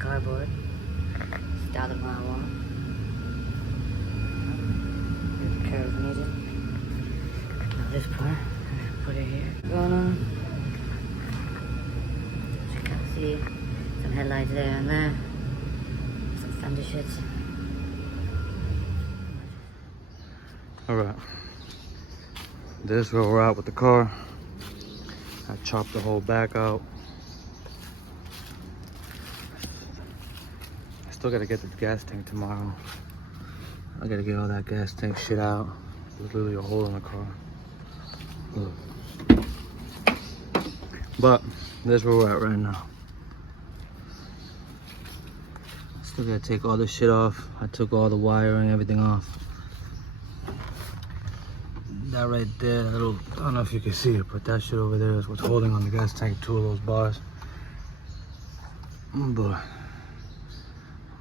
cardboard. Start of my wall. Here's the curve needed. Now this part, put it here. Going on. As you can see, some headlights there and there. Some fender shits. Alright. This is where we're at with the car. I chopped the whole back out. I still gotta get the gas tank tomorrow. I gotta get all that gas tank shit out. There's literally a hole in the car. Ugh. But that's where we're at right now. Still gotta take all this shit off. I took all the wiring, everything off. That right there, that little, I don't know if you can see it, but that shit over there is what's holding on the gas tank, 2 of those bars. But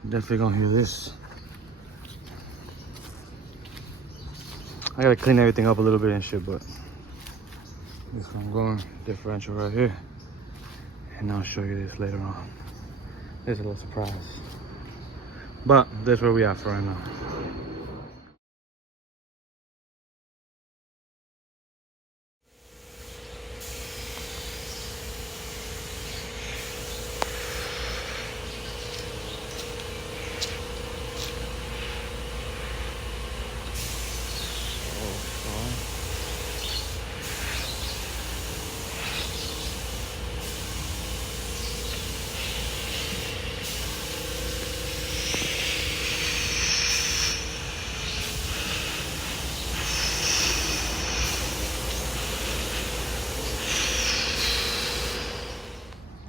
definitely gonna hear this. I gotta clean everything up a little bit and shit, but this is where I'm going. Differential right here. And I'll show you this later on. There's a little surprise. But that's where we are for right now.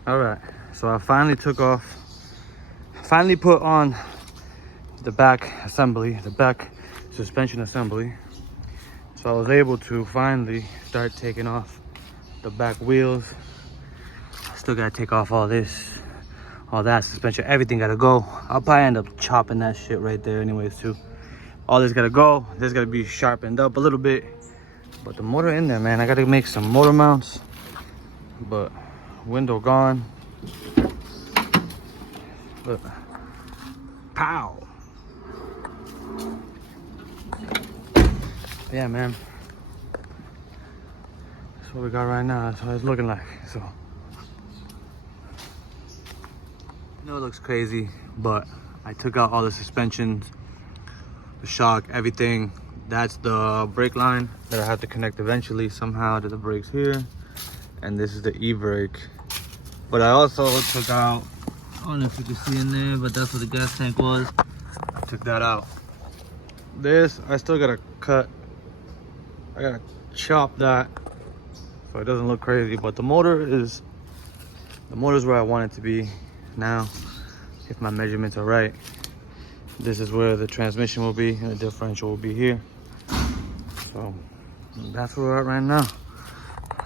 All right, so I finally put on the back assembly, the back suspension assembly. So I was able to finally start taking off the back wheels. Still gotta take off all this, all that suspension, everything gotta go. I'll probably end up chopping that shit right there anyways too. All this gotta go, this gotta be sharpened up a little bit. But the motor in there, man, I gotta make some motor mounts. But window gone. Look. Pow. Yeah, man. That's what we got right now. That's what it's looking like. So I know it looks crazy, but I took out all the suspensions, the shock, everything. That's the brake line that I have to connect eventually somehow to the brakes here. And this is the e-brake. But I also took out, I don't know if you can see in there, but that's what the gas tank was. I took that out. This, I still gotta cut. I gotta chop that so it doesn't look crazy. But the motor is where I want it to be now, if my measurements are right. This is where the transmission will be and the differential will be here. So that's where we're at right now.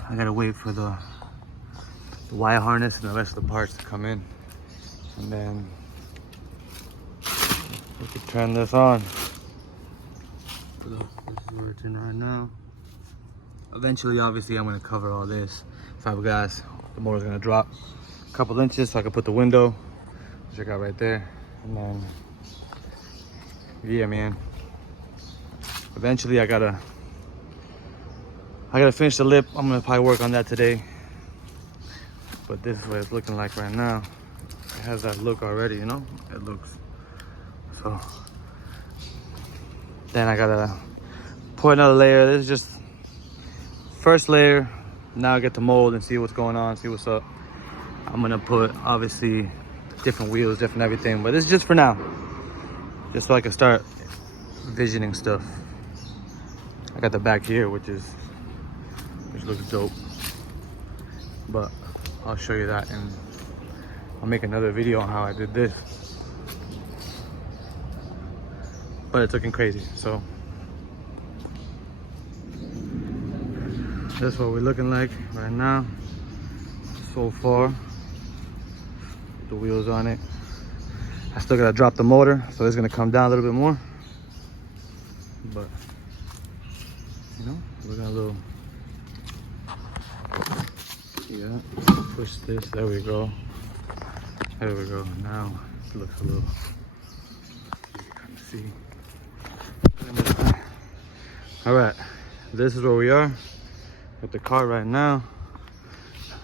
I gotta wait for the wire harness and the rest of the parts to come in, and then we can turn this on. So this is where it's in right now. Eventually, obviously, I'm gonna cover all this fiberglass. The motor's gonna drop a couple inches so I can put the window, check out right there, and then yeah, man. Eventually, I gotta finish the lip. I'm gonna probably work on that today. But this is what it's looking like right now. It has that look already, you know? It looks. So then I gotta put another layer. This is just first layer. Now I get to mold and see what's going on, see what's up. I'm gonna put obviously different wheels, different everything, but this is just for now. Just so I can start visioning stuff. I got the back here, which looks dope. But I'll show you that, and I'll make another video on how I did this. But it's looking crazy, so that's what we're looking like right now. So far, the wheels on it. I still gotta drop the motor, so it's gonna come down a little bit more. But you know, we're gonna little. Yeah, push this, there we go. Here we go. Now it looks a little, you can kind of see. All right, this is where we are with the car right now.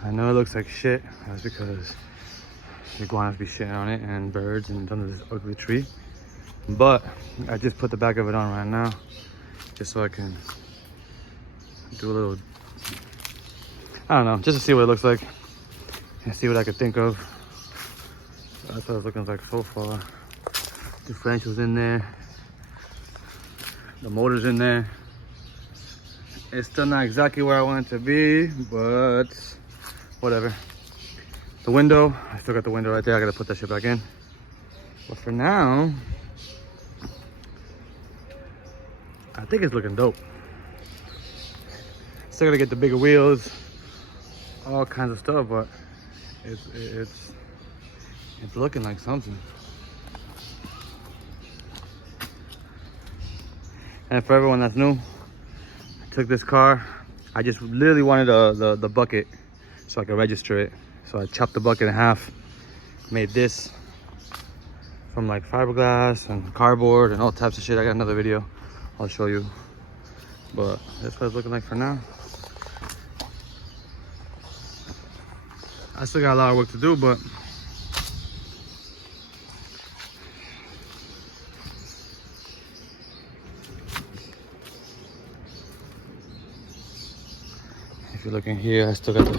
I know it looks like shit. That's because the iguanas be shitting on it and birds and under this ugly tree. But I just put the back of it on right now, just so I can do a little, I don't know, just to see what it looks like and see what I could think of. That's what it's looking like so far. Differentials in there, the motor's in there. It's still not exactly where I want it to be, but whatever. The window, I still got the window right there. I gotta put that shit back in. But for now, I think it's looking dope. Still gotta get the bigger wheels, all kinds of stuff, but it's looking like something. And for everyone that's new, I took this car. I just literally wanted the bucket so I could register it. So I chopped the bucket in half, made this from like fiberglass and cardboard and all types of shit. I got another video I'll show you, but that's what it's looking like for now. I still got a lot of work to do, but if you're looking here, I still got the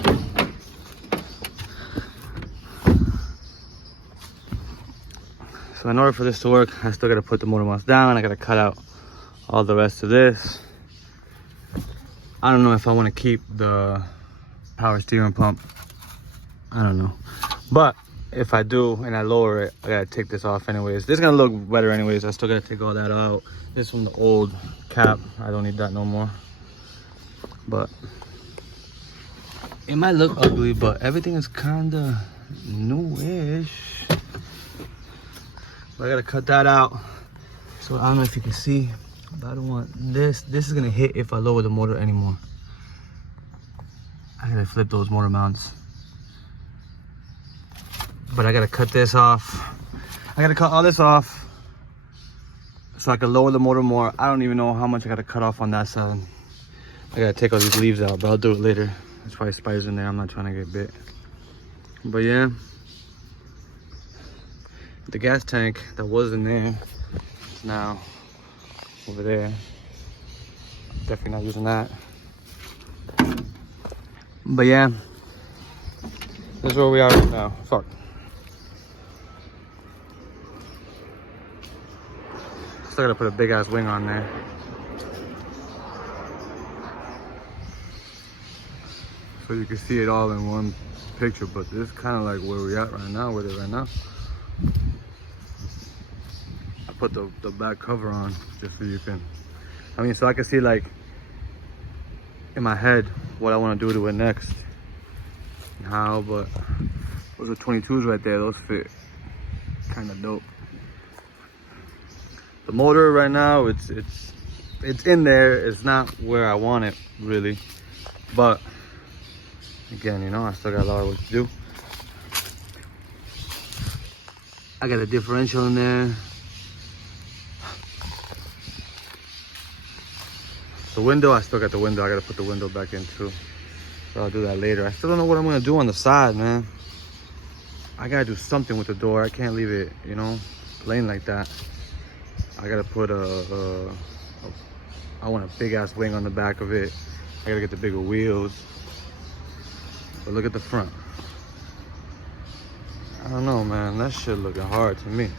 so in order for this to work, I still got to put the motor mounts down. I got to cut out all the rest of this. I don't know if I want to keep the power steering pump. I don't know. But if I do and I lower it, I got to take this off anyways. This is going to look better anyways. I still got to take all that out. This from the old cap. I don't need that no more. But it might look ugly, but everything is kind of newish. I gotta cut that out. So I don't know if you can see, but I don't want this. This is gonna hit if I lower the motor anymore. I gotta flip those motor mounts. But I gotta cut this off. I gotta cut all this off so I can lower the motor more. I don't even know how much I gotta cut off on that side. I gotta take all these leaves out, but I'll do it later. There's probably spiders in there. I'm not trying to get bit. But yeah. The gas tank that was in there is now over there. Definitely not using that. But yeah, this is where we are right now. Fuck. Still gotta put a big ass wing on there. So you can see it all in one picture, but this is kind of like where we at right now, with it right now. Put the back cover on just so you can, I mean, so I can see like in my head what I want to do to it next and how. But those are 22s right there. Those fit kind of dope. The motor right now, it's in there. It's not where I want it really, but again, you know, I still got a lot of work to do. I got a differential in there. The window, I still got the window. I gotta put the window back in too. So I'll do that later. I still don't know what I'm gonna do on the side, man. I gotta do something with the door. I can't leave it, you know, plain like that. I gotta put I want a big ass wing on the back of it. I gotta get the bigger wheels. But look at the front. I don't know, man. That shit looking hard to me.